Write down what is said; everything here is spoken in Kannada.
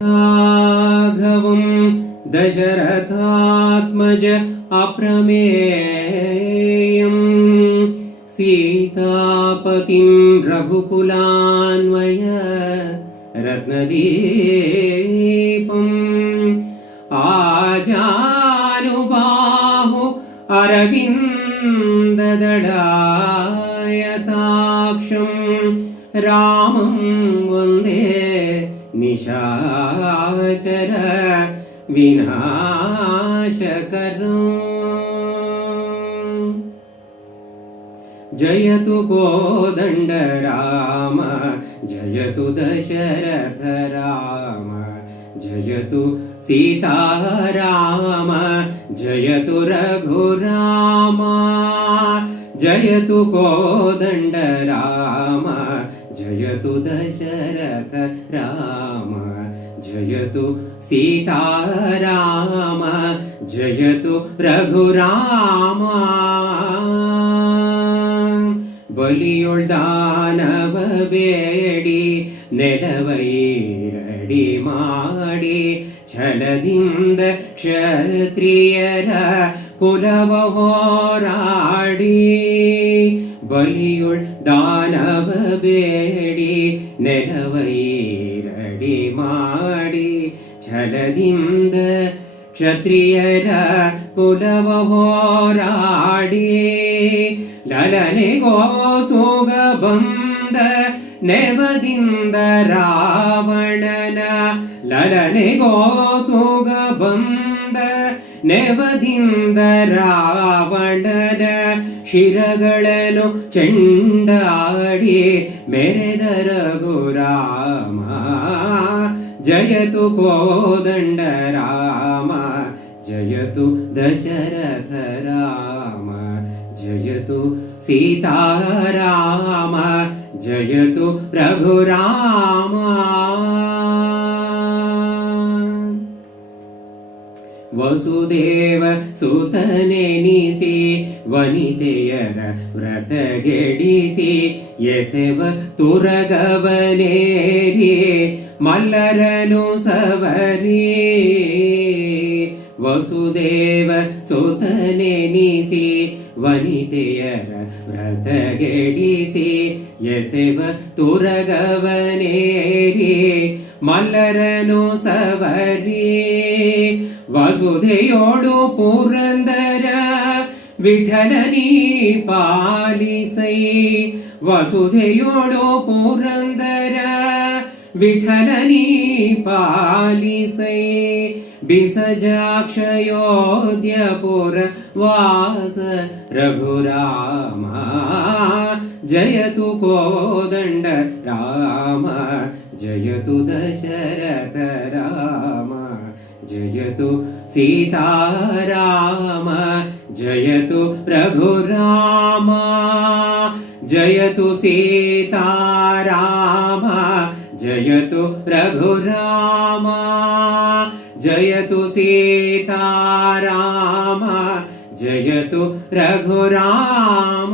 राघवं दशरथात्मज अप्रमेयं सीतापतिं रघुकुलान्वय रत्नदीपम् आजानुबाहु अरविन्ददलायताक्षं रामं वन्दे निशाचर विनाशकरम्। जयतु कोदण्ड राम जयतु दशरथ राम जयतु सीताराम जयतु रघुराम जयतु कोदण्ड राम जयतु दशरथ राम जयतु सीताराम जयतु रघुराम। बलियुळ्दानव बेडी नेलवैरडी माडी छलदिंद क्षत्रियर कुलव होराडी बलियुळ्दानव बेडी नेलवैरडी माडी छलदिंद क्षत्रियर कुलव होराडी ललनेगो सोगबंद नेवदिंद रावणನ ललनेगो सोगबंद नेवदिंದ ರಾವಣನ ಶಿರಗಳನ್ನು ಚೆಂಡಾಡಿ ಮೆರೆದ ರಘುರಾಮ ಜಯತು ಕೋದಂಡ ರಾಮ ಜಯತು ದಶರಥ ರಾಮ ಜಯತು सीताराम जयतु रघुराम। वसुदेव सुतनेनिसी वनितेयर व्रतಗೆಡಿಸಿ ಎಸೆವ ತುರಗವನೇರಿ ಮಲ್ಲರನು ಸವರಿ वसुदेव सुतनेनिसी वनितेयर व्रतಗೆಡಿಸಿ ಎಸೆವ ತುರಗವನೇರಿ ಮಲ್ಲರನು ಸವರಿ ವಸುಧೆಯೋಡು ಪುರಂದರ ವಿಠಲನಿ ಪಾಲಿಸೈ ವಸುಧೆಯೋಡು ಪುರಂದರ ವಿಠಲನಿ ಪಾಲಿಸೈ बिसजाक्षयोध्यपुर वास रघुराम जयतु कोदण्ड राम जयतु दशरथ राम जयतु सीताराम जयतु रघुराम जयतु सीताराम जयतु रघुराम जयतु सीताराम जयतु रघुराम।